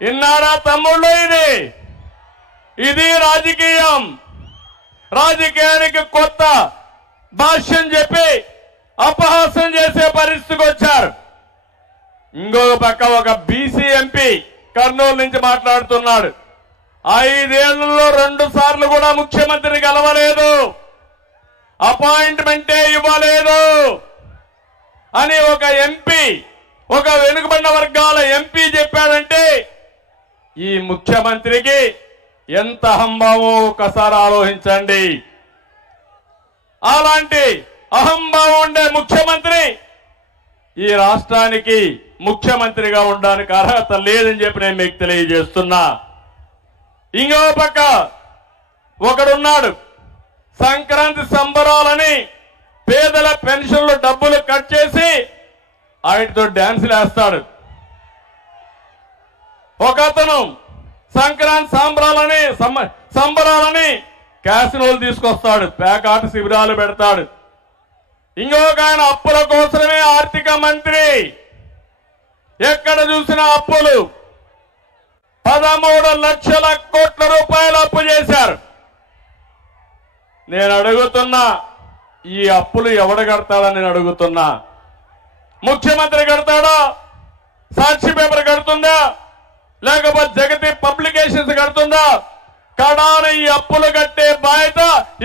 ఇన్నారా తమ్ముళ్ళు? ఇది రాజకీయం. రాజకీయానికి కొత్త భాష్యం చెప్పి అపహాస్యం చేసే పరిస్థితికి వచ్చారు. ఇంకొక పక్క ఒక బీసీ ఎంపీ కర్నూలు నుంచి మాట్లాడుతున్నాడు. 5 ఏళ్లలో 2 సార్లు కూడా ముఖ్యమంత్రిని గెలవలేదు, అపాయింట్మెంటే ఇవ్వలేదు అని ఒక ఎంపీ, ఒక వెనుకబడిన వర్గాల ఎంపీ చెప్పాడంటే ఈ ముఖ్యమంత్రికి ఎంత అహంభావం ఒకసారి ఆలోచించండి. అలాంటి అహంభావం ఉండే ముఖ్యమంత్రి ఈ రాష్ట్రానికి ముఖ్యమంత్రిగా ఉండడానికి అర్హత లేదని చెప్పి నేను మీకు తెలియజేస్తున్నా. ఇంకో పక్క ఒకడున్నాడు, సంక్రాంతి సంబరాలని పేదల పెన్షన్లు డబ్బులు కట్ చేసి వాటితో డ్యాన్సులు వేస్తాడు. ఒకతను సంక్రాంతి సంబరాలని క్యాసినోలు తీసుకొస్తాడు, పేకాట శిబిరాలు పెడతాడు. ఇంకొక ఆయన అప్పుల కోసమే ఆర్థిక మంత్రి. ఎక్కడ చూసినా అప్పులు. 13 లక్షల కోట్ల రూపాయలు అప్పు చేశారు. నేను అడుగుతున్నా, ఈ అప్పులు ఎవడు కడతాడని నేను అడుగుతున్నా. ముఖ్యమంత్రి కడతాడా? సాక్షి పేపర్ కడుతుందా? లేకపోతే జగతి పబ్లికేషన్స్ కడుతుందా? కడాన ఈ అప్పులు కట్టే బాధ్యత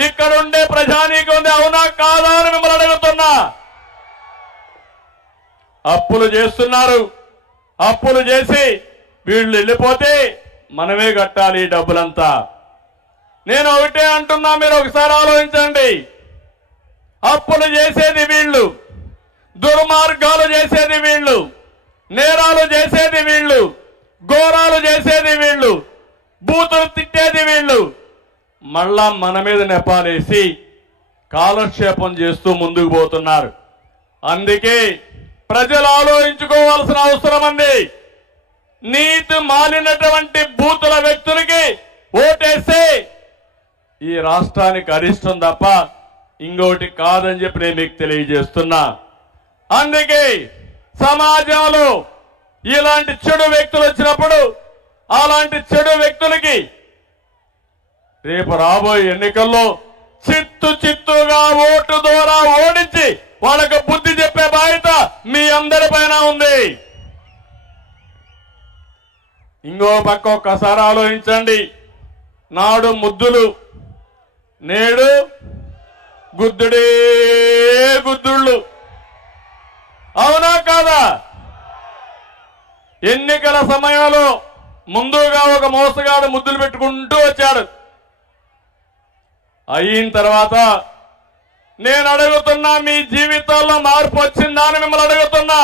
ఇక్కడుండే ప్రజానీకం ఉంది. అవునా కాదా అని మిమ్మల్ని అడుగుతున్నా. అప్పులు చేస్తున్నారు. అప్పులు చేసి వీళ్ళు వెళ్ళిపోతే మనమే కట్టాలి ఈ డబ్బులంతా. నేను ఒకటే అంటున్నా, మీరు ఒకసారి ఆలోచించండి. అప్పులు చేసేది వీళ్ళు, దుర్మార్గాలు చేసేది వీళ్ళు, నేరాలు చేసేది వీళ్ళు, ఘోరాలు చేసేది వీళ్ళు, బూతులు తిట్టేది వీళ్ళు. మళ్ళా మన మీద నెపాలేసి కాలక్షేపం చేస్తూ ముందుకు పోతున్నారు. అందుకే ప్రజలు ఆలోచించుకోవాల్సిన అవసరం ఉంది. నీతి మాలినటువంటి బూతుల వ్యక్తులకి ఓటేస్తే ఈ రాష్ట్రానికి అరిష్టం తప్ప ఇంకోటి కాదని చెప్పి నేను మీకు తెలియజేస్తున్నా. అందుకే సమాజంలో ఇలాంటి చెడు వ్యక్తులు వచ్చినప్పుడు అలాంటి చెడు వ్యక్తులకి రేపు రాబోయే ఎన్నికల్లో చిత్తుగా ఓటు ద్వారా ఓడించి వాళ్ళకు బుద్ధి చెప్పే బాధ్యత మీ అందరి పైన ఉంది. ఇంకో పక్క ఒక్కసారి ఆలోచించండి. నాడు ముద్దులు, నేడు గుద్దుడే గుద్దుళ్ళు. అవునా కాదా? ఎన్నికల సమయంలో ముందుగా ఒక మోసగాడు ముద్దులు పెట్టుకుంటూ వచ్చాడు. అయిన తర్వాత నేను అడుగుతున్నా, మీ జీవితాల్లో మార్పు వచ్చిందా అని మిమ్మల్ని అడుగుతున్నా.